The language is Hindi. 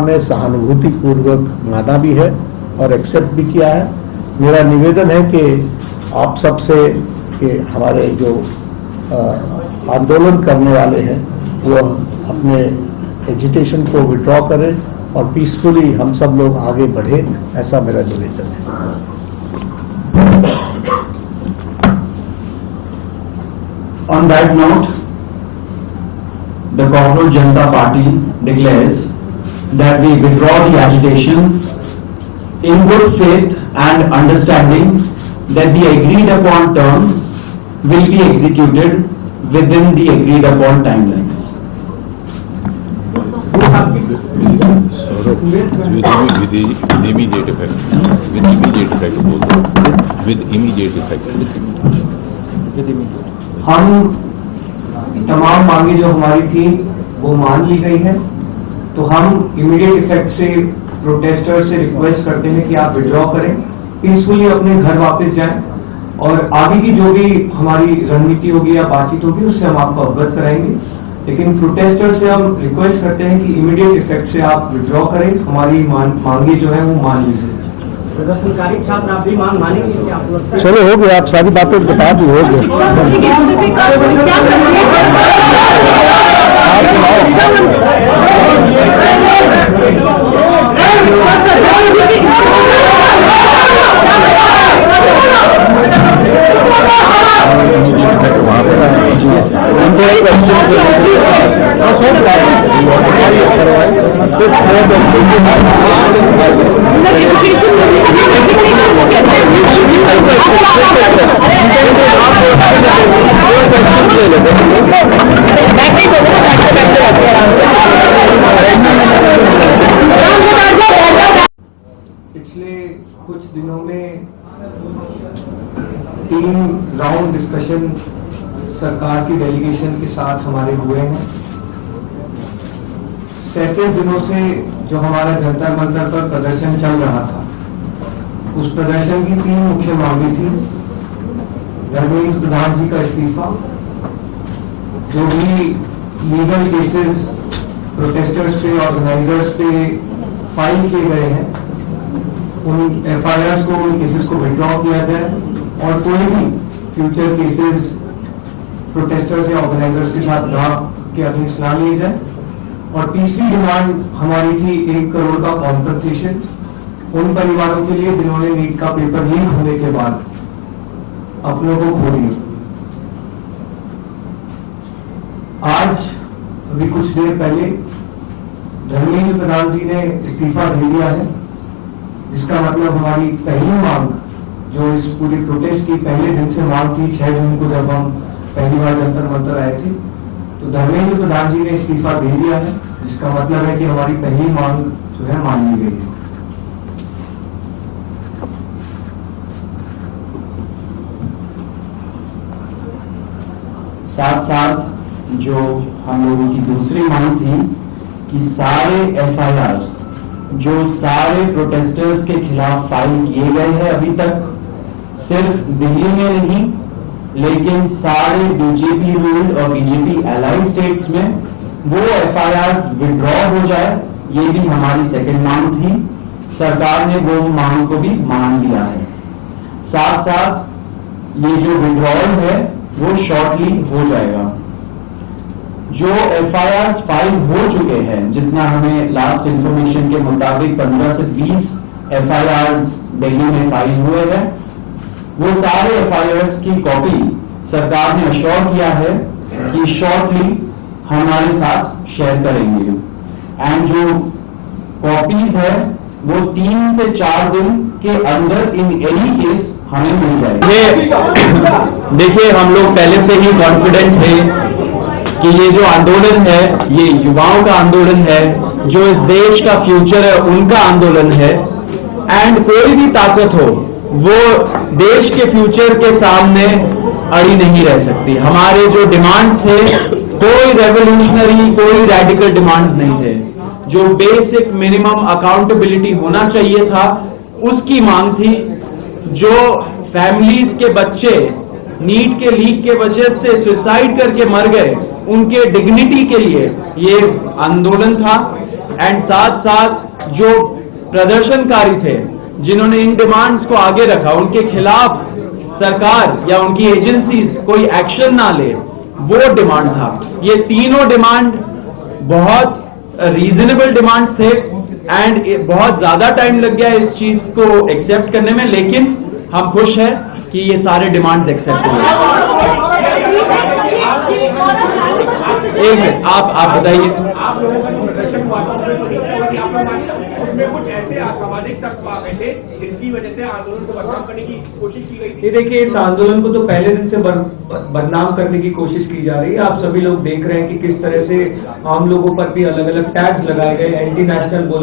सरकार ने सहानुभूतिपूर्वक माना भी है और एक्सेप्ट भी किया है। मेरा निवेदन है कि आप सबसे कि हमारे जो आंदोलन करने वाले हैं वो अपने एजिटेशन को विड्रॉ करें और पीसफुली हम सब लोग आगे बढ़े, ऐसा मेरा निवेदन है। On that note, the Corporate Janata Party declares that we withdraw the agitation in good faith and understanding that the agreed upon terms will be executed within the agreed upon timelines. With immediate effect, with immediate effect. हम तमाम मांगे जो हमारी थी वो मान ली गई है, तो हम इमीडिएट इफेक्ट से प्रोटेस्टर से रिक्वेस्ट करते हैं कि आप विड्रॉ करें, पीसफुली अपने घर वापस जाएं और आगे की जो भी हमारी रणनीति होगी या बातचीत होगी उससे हम आपको अवगत कराएंगे। लेकिन प्रोटेस्टर से हम रिक्वेस्ट करते हैं कि इमीडिएट इफेक्ट से आप विड्रॉ करें, हमारी मांगे जो है वो मान लीजिए। प्रदर्शनकारी छात्र आप भी मांग मानेंगे क्या आपको लगता है? चलो हो गया, आप सारी बातें बता दी, हो गया। पिछले कुछ दिनों में 3 राउंड डिस्कशन सरकार की डेलीगेशन के साथ हमारे हुए हैं। सैकड़ों दिनों से जो हमारा जंतर मंतर पर प्रदर्शन चल रहा था, उस प्रदर्शन की 3 मुख्य मांगे थी। धर्मेंद्र प्रधान जी का इस्तीफा, जो भी लीगल केसेस प्रोटेस्टर्स पे, ऑर्गेनाइजर्स पे फाइल किए गए हैं, उन FIRs को, उन केसेस को विड्रॉ किया जाए और कोई भी फ्यूचर केसेस प्रोटेस्टर्स या ऑर्गेनाइजर्स के साथ ड्राफ्ट के अधीन ना लिए जाए। और तीसरी डिमांड हमारी थी 1 करोड़ का कॉम्पनसेशन उन परिवारों के लिए जिन्होंने नीट का पेपर लीक होने के बाद अपनों को खो दिया। आज अभी कुछ देर पहले धर्मेंद्र प्रधान जी ने इस्तीफा दे दिया है, जिसका मतलब हमारी पहली मांग, जो इस पूरी प्रोटेस्ट की पहले दिन से मांग थी, 6 जून को जब हम पहली बार जंतर मंतर आए थे, तो धर्मेंद्र प्रधान जी ने इस्तीफा दे दिया है, जिसका मतलब है कि हमारी पहली मांग जो है मान ली गई है। साथ साथ जो हम लोगों की दूसरी मांग थी कि सारे FIRs जो सारे प्रोटेस्टर्स के खिलाफ फाइल किए गए हैं अभी तक, सिर्फ दिल्ली में नहीं लेकिन सारे BJP रूल्ड और BJP एलाइड स्टेट्स में वो FIRs विड्रॉ हो जाए, ये भी हमारी सेकंड मांग थी। सरकार ने वो मांग को भी मान लिया है। साथ साथ ये जो विड्रॉल है वो शॉर्टली हो जाएगा। जो FIRs फाइल हो चुके हैं, जितना हमें लास्ट इंफॉर्मेशन के मुताबिक 15 से 20 FIRs दिल्ली में फाइल हुए हैं, वो सारे FIRs की कॉपी सरकार ने अश्योर किया है कि शॉर्टली हमारे साथ शेयर करेंगे। एंड जो कॉपीज है वो 3 से 4 दिन के अंदर इन एनी केस हमें मिल जाएगी। देखिए, हम लोग पहले से ही कॉन्फिडेंट थे कि ये जो आंदोलन है ये युवाओं का आंदोलन है, जो इस देश का फ्यूचर है उनका आंदोलन है। एंड कोई भी ताकत हो वो देश के फ्यूचर के सामने अड़ी नहीं रह सकती। हमारे जो डिमांड्स थे कोई रेवोल्यूशनरी, कोई रैडिकल डिमांड्स नहीं थे। जो बेसिक मिनिमम अकाउंटेबिलिटी होना चाहिए था उसकी मांग थी। जो फैमिलीज के बच्चे नीट के लीक के वजह से सुसाइड करके मर गए, उनके डिग्निटी के लिए ये आंदोलन था। एंड साथ साथ जो प्रदर्शनकारी थे जिन्होंने इन डिमांड्स को आगे रखा, उनके खिलाफ सरकार या उनकी एजेंसीज कोई एक्शन ना ले, वो डिमांड था। ये तीनों डिमांड बहुत रीजनेबल डिमांड थे एंड बहुत ज्यादा टाइम लग गया इस चीज को एक्सेप्ट करने में, लेकिन हम खुश हैं कि ये सारे डिमांड्स एक्सेप्ट हुए। एक मिनट, आप बताइए। उसमें कुछ ऐसे असामाजिक तत्व आ गए थे जिनकी वजह से आंदोलन को बदनाम करने की कोशिश की गई थी। ये देखिए, इस आंदोलन को तो पहले दिन से बदनाम करने की कोशिश की जा रही है। आप सभी लोग देख रहे हैं कि किस तरह से आम लोगों पर भी अलग अलग टैग्स लगाए गए, एंटी नेशनल बोला